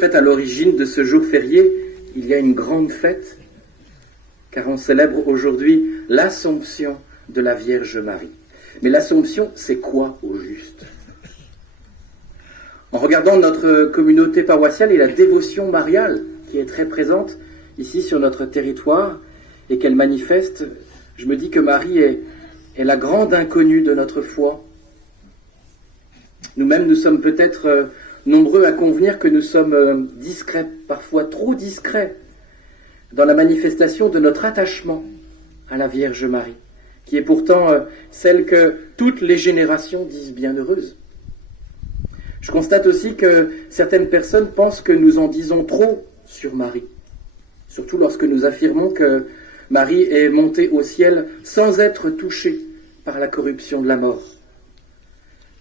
fait, à l'origine de ce jour férié, il y a une grande fête, car on célèbre aujourd'hui l'Assomption de la Vierge Marie. Mais l'Assomption, c'est quoi au juste? En regardant notre communauté paroissiale et la dévotion mariale qui est très présente ici sur notre territoire et qu'elle manifeste, je me dis que Marie est la grande inconnue de notre foi. Nous-mêmes, nous sommes peut-être nombreux à convenir que nous sommes discrets, parfois trop discrets, dans la manifestation de notre attachement à la Vierge Marie, qui est pourtant celle que toutes les générations disent bienheureuse. Je constate aussi que certaines personnes pensent que nous en disons trop sur Marie, surtout lorsque nous affirmons que Marie est montée au ciel sans être touchée par la corruption de la mort.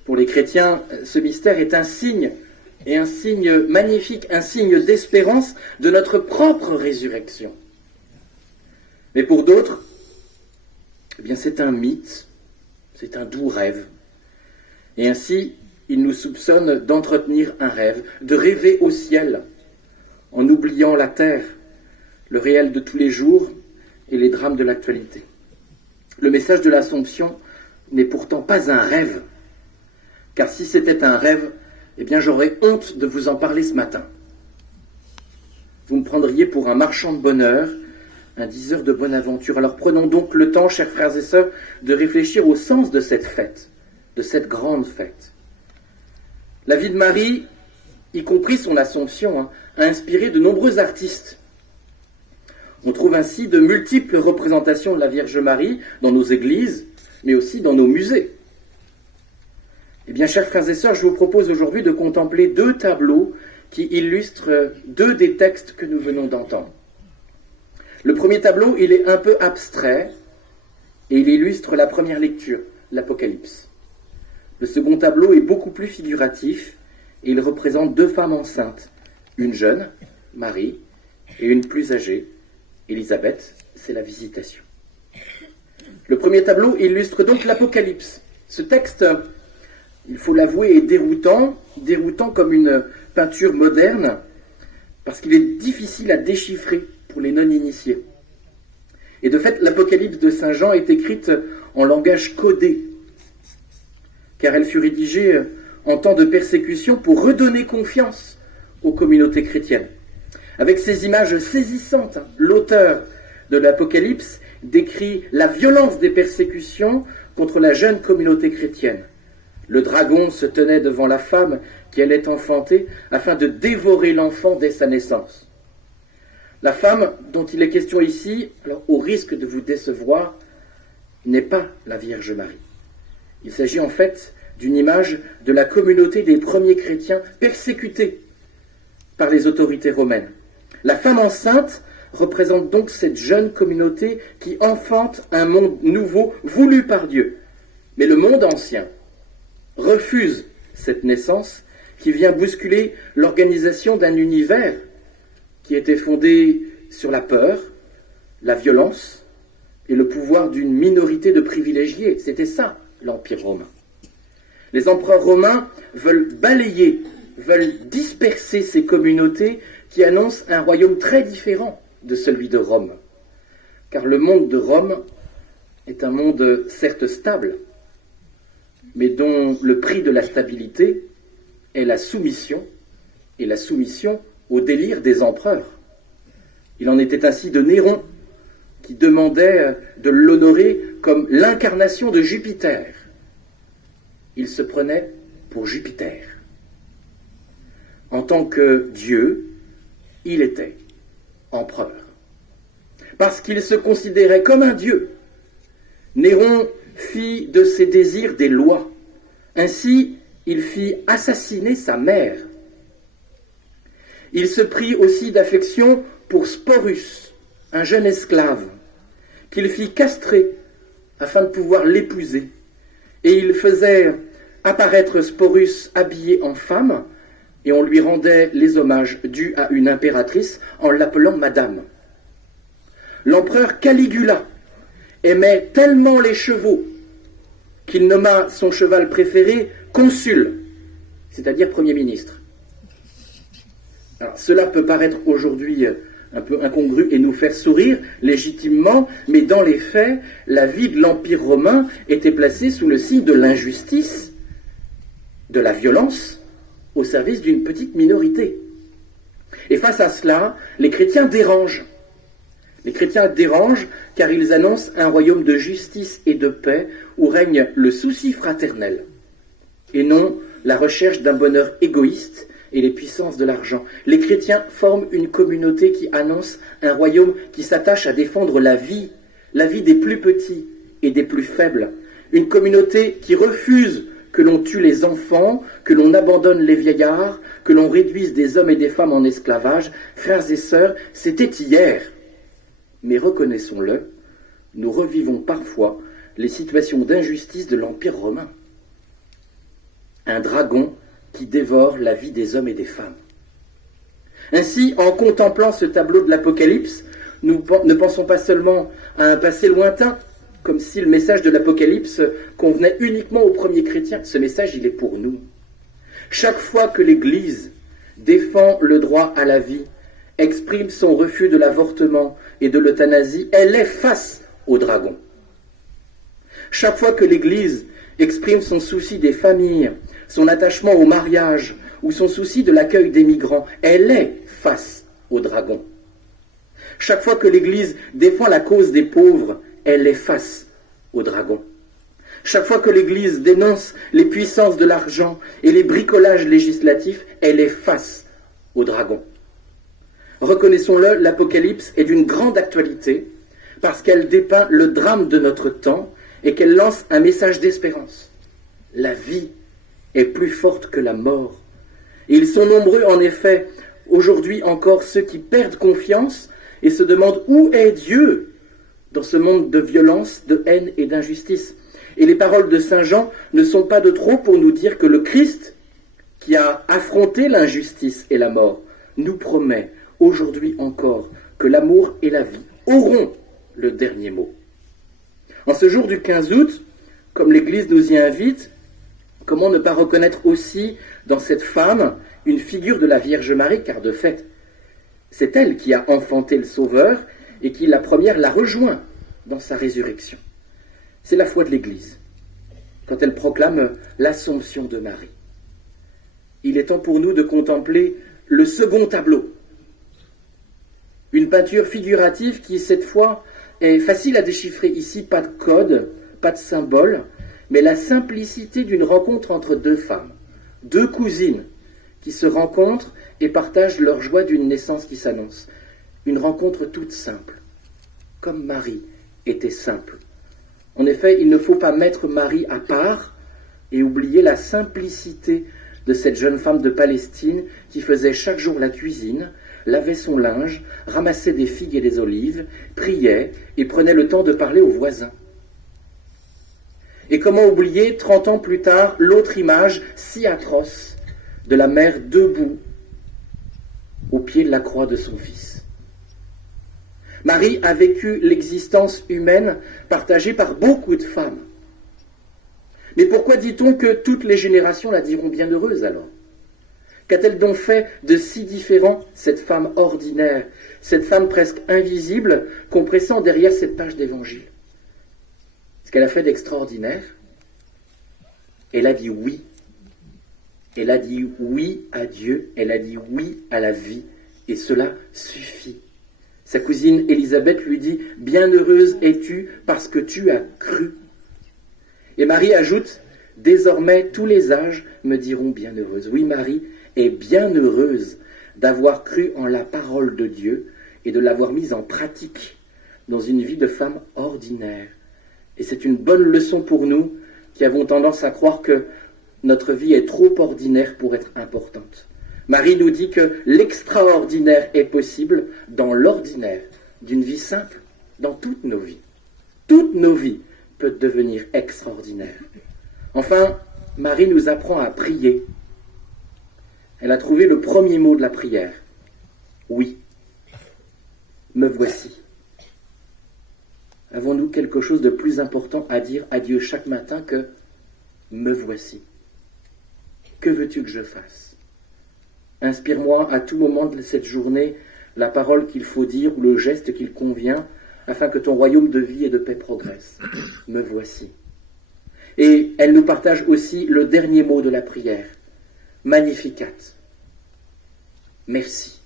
Pour les chrétiens, ce mystère est un signe, et un signe magnifique, un signe d'espérance de notre propre résurrection. Mais pour d'autres, eh bien c'est un mythe, c'est un doux rêve. Et ainsi, ils nous soupçonnent d'entretenir un rêve, de rêver au ciel, en oubliant la terre, le réel de tous les jours et les drames de l'actualité. Le message de l'Assomption n'est pourtant pas un rêve, car si c'était un rêve, eh bien j'aurais honte de vous en parler ce matin. Vous me prendriez pour un marchand de bonheur, un diseur de bonne aventure. Alors prenons donc le temps, chers frères et sœurs, de réfléchir au sens de cette fête, de cette grande fête. La vie de Marie, y compris son Assomption, a inspiré de nombreux artistes. On trouve ainsi de multiples représentations de la Vierge Marie dans nos églises, mais aussi dans nos musées. Eh bien, chers frères et sœurs, je vous propose aujourd'hui de contempler deux tableaux qui illustrent deux des textes que nous venons d'entendre. Le premier tableau, il est un peu abstrait et il illustre la première lecture, l'Apocalypse. Le second tableau est beaucoup plus figuratif et il représente deux femmes enceintes, une jeune, Marie, et une plus âgée, Élisabeth, c'est la Visitation. Le premier tableau illustre donc l'Apocalypse. Ce texte, il faut l'avouer, est déroutant comme une peinture moderne, parce qu'il est difficile à déchiffrer pour les non-initiés. Et de fait, l'Apocalypse de Saint Jean est écrite en langage codé, car elle fut rédigée en temps de persécution pour redonner confiance aux communautés chrétiennes. Avec ces images saisissantes, l'auteur de l'Apocalypse décrit la violence des persécutions contre la jeune communauté chrétienne. Le dragon se tenait devant la femme qui allait enfanter afin de dévorer l'enfant dès sa naissance. La femme dont il est question ici, alors au risque de vous décevoir, n'est pas la Vierge Marie. Il s'agit en fait d'une image de la communauté des premiers chrétiens persécutés par les autorités romaines. La femme enceinte représente donc cette jeune communauté qui enfante un monde nouveau voulu par Dieu. Mais le monde ancien refuse cette naissance qui vient bousculer l'organisation d'un univers qui était fondé sur la peur, la violence et le pouvoir d'une minorité de privilégiés. C'était ça, l'Empire romain. Les empereurs romains veulent balayer, veulent disperser ces communautés qui annoncent un royaume très différent de celui de Rome. Car le monde de Rome est un monde certes stable, mais dont le prix de la stabilité est la soumission, et la soumission au délire des empereurs. Il en était ainsi de Néron, qui demandait de l'honorer comme l'incarnation de Jupiter. Il se prenait pour Jupiter. En tant que Dieu, il était empereur. Parce qu'il se considérait comme un Dieu, Néron fit de ses désirs des lois. Ainsi, il fit assassiner sa mère. Il se prit aussi d'affection pour Sporus, un jeune esclave, qu'il fit castrer afin de pouvoir l'épouser. Et il faisait apparaître Sporus habillé en femme, et on lui rendait les hommages dus à une impératrice en l'appelant Madame. L'empereur Caligula aimait tellement les chevaux qu'il nomma son cheval préféré consul, c'est-à-dire Premier ministre. Alors, cela peut paraître aujourd'hui un peu incongru et nous faire sourire légitimement, mais dans les faits, la vie de l'Empire romain était placée sous le signe de l'injustice, de la violence, au service d'une petite minorité. Et face à cela, les chrétiens dérangent. Les chrétiens dérangent car ils annoncent un royaume de justice et de paix où règne le souci fraternel et non la recherche d'un bonheur égoïste et les puissances de l'argent. Les chrétiens forment une communauté qui annonce un royaume qui s'attache à défendre la vie des plus petits et des plus faibles. Une communauté qui refuse que l'on tue les enfants, que l'on abandonne les vieillards, que l'on réduise des hommes et des femmes en esclavage. Frères et sœurs, c'était hier. Mais reconnaissons-le, nous revivons parfois les situations d'injustice de l'Empire romain. Un dragon qui dévore la vie des hommes et des femmes. Ainsi, en contemplant ce tableau de l'Apocalypse, nous ne pensons pas seulement à un passé lointain, comme si le message de l'Apocalypse convenait uniquement aux premiers chrétiens. Ce message, il est pour nous. Chaque fois que l'Église défend le droit à la vie, exprime son refus de l'avortement et de l'euthanasie, elle est face au dragon. Chaque fois que l'Église exprime son souci des familles, son attachement au mariage ou son souci de l'accueil des migrants, elle est face au dragon. Chaque fois que l'Église défend la cause des pauvres, elle est face au dragon. Chaque fois que l'Église dénonce les puissances de l'argent et les bricolages législatifs, elle est face au dragon. Reconnaissons-le, l'Apocalypse est d'une grande actualité parce qu'elle dépeint le drame de notre temps et qu'elle lance un message d'espérance. La vie est plus forte que la mort. Et ils sont nombreux, en effet, aujourd'hui encore, ceux qui perdent confiance et se demandent où est Dieu dans ce monde de violence, de haine et d'injustice. Et les paroles de Saint Jean ne sont pas de trop pour nous dire que le Christ, qui a affronté l'injustice et la mort, nous promet aujourd'hui encore que l'amour et la vie auront le dernier mot. En ce jour du 15 août, comme l'Église nous y invite, comment ne pas reconnaître aussi dans cette femme une figure de la Vierge Marie, car de fait, c'est elle qui a enfanté le Sauveur et qui, la première, l'a rejoint dans sa résurrection. C'est la foi de l'Église, quand elle proclame l'Assomption de Marie. Il est temps pour nous de contempler le second tableau, une peinture figurative qui, cette fois, est facile à déchiffrer ici, pas de code, pas de symbole, mais la simplicité d'une rencontre entre deux femmes, deux cousines, qui se rencontrent et partagent leur joie d'une naissance qui s'annonce. Une rencontre toute simple, comme Marie était simple. En effet, il ne faut pas mettre Marie à part et oublier la simplicité de cette jeune femme de Palestine qui faisait chaque jour la cuisine, lavait son linge, ramassait des figues et des olives, priait et prenait le temps de parler aux voisins. Et comment oublier, 30 ans plus tard, l'autre image si atroce de la mère debout au pied de la croix de son fils. Marie a vécu l'existence humaine partagée par beaucoup de femmes. Mais pourquoi dit-on que toutes les générations la diront bienheureuse alors ? Qu'a-t-elle donc fait de si différent, cette femme ordinaire, cette femme presque invisible, compressant derrière cette page d'évangile ? Ce qu'elle a fait d'extraordinaire, elle a dit oui. Elle a dit oui à Dieu, elle a dit oui à la vie, et cela suffit. Sa cousine Élisabeth lui dit « Bienheureuse es-tu parce que tu as cru ». Et Marie ajoute « Désormais tous les âges me diront bienheureuse ». Oui, Marie est bienheureuse d'avoir cru en la parole de Dieu et de l'avoir mise en pratique dans une vie de femme ordinaire. Et c'est une bonne leçon pour nous qui avons tendance à croire que notre vie est trop ordinaire pour être importante. Marie nous dit que l'extraordinaire est possible dans l'ordinaire d'une vie simple, dans toutes nos vies. Toutes nos vies peuvent devenir extraordinaires. Enfin, Marie nous apprend à prier. Elle a trouvé le premier mot de la prière. Oui, me voici. Avons-nous quelque chose de plus important à dire à Dieu chaque matin que « me voici ». Que veux-tu que je fasse ? Inspire-moi à tout moment de cette journée la parole qu'il faut dire ou le geste qu'il convient, afin que ton royaume de vie et de paix progresse. Me voici. Et elle nous partage aussi le dernier mot de la prière. Magnificat. Merci.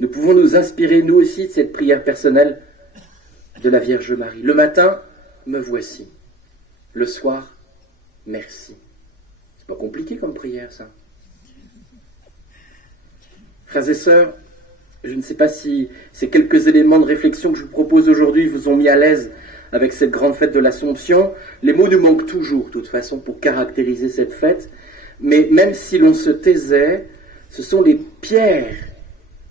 Nous pouvons nous inspirer, nous aussi, de cette prière personnelle de la Vierge Marie. Le matin, me voici. Le soir, merci. C'est pas compliqué comme prière, ça. Frères et sœurs, je ne sais pas si ces quelques éléments de réflexion que je vous propose aujourd'hui vous ont mis à l'aise avec cette grande fête de l'Assomption. Les mots nous manquent toujours, de toute façon, pour caractériser cette fête. Mais même si l'on se taisait, ce sont les pierres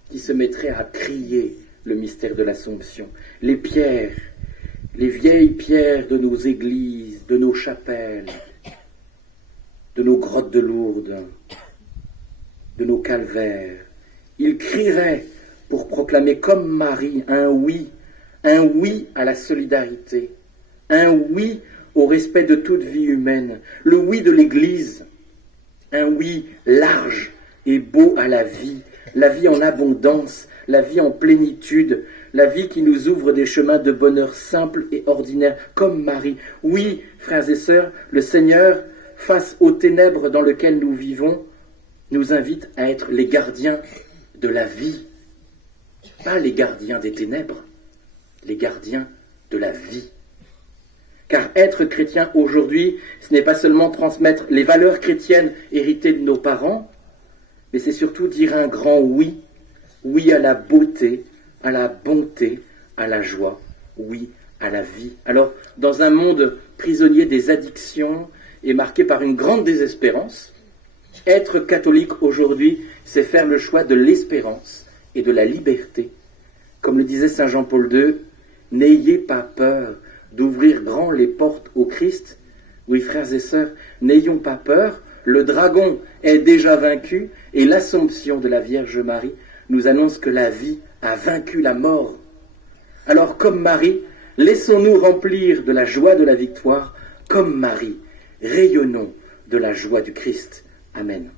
qui se mettraient à crier le mystère de l'Assomption. Les pierres, les vieilles pierres de nos églises, de nos chapelles, de nos grottes de Lourdes, de nos calvaires. Ils crieraient pour proclamer comme Marie un oui à la solidarité, un oui au respect de toute vie humaine, le oui de l'Église, un oui large et beau à la vie en abondance, la vie en plénitude, la vie qui nous ouvre des chemins de bonheur simples et ordinaires, comme Marie. Oui, frères et sœurs, le Seigneur, face aux ténèbres dans lesquelles nous vivons, nous invite à être les gardiens de la vie, pas les gardiens des ténèbres, les gardiens de la vie. Car être chrétien aujourd'hui, ce n'est pas seulement transmettre les valeurs chrétiennes héritées de nos parents, mais c'est surtout dire un grand oui, oui à la beauté, à la bonté, à la joie, oui à la vie. Alors, dans un monde prisonnier des addictions et marqué par une grande désespérance, être catholique aujourd'hui, c'est faire le choix de l'espérance et de la liberté. Comme le disait Saint Jean-Paul II, n'ayez pas peur d'ouvrir grand les portes au Christ. Oui, frères et sœurs, n'ayons pas peur, le dragon est déjà vaincu et l'Assomption de la Vierge Marie nous annonce que la vie a vaincu la mort. Alors, comme Marie, laissons-nous remplir de la joie de la victoire, comme Marie, rayonnons de la joie du Christ. Amen.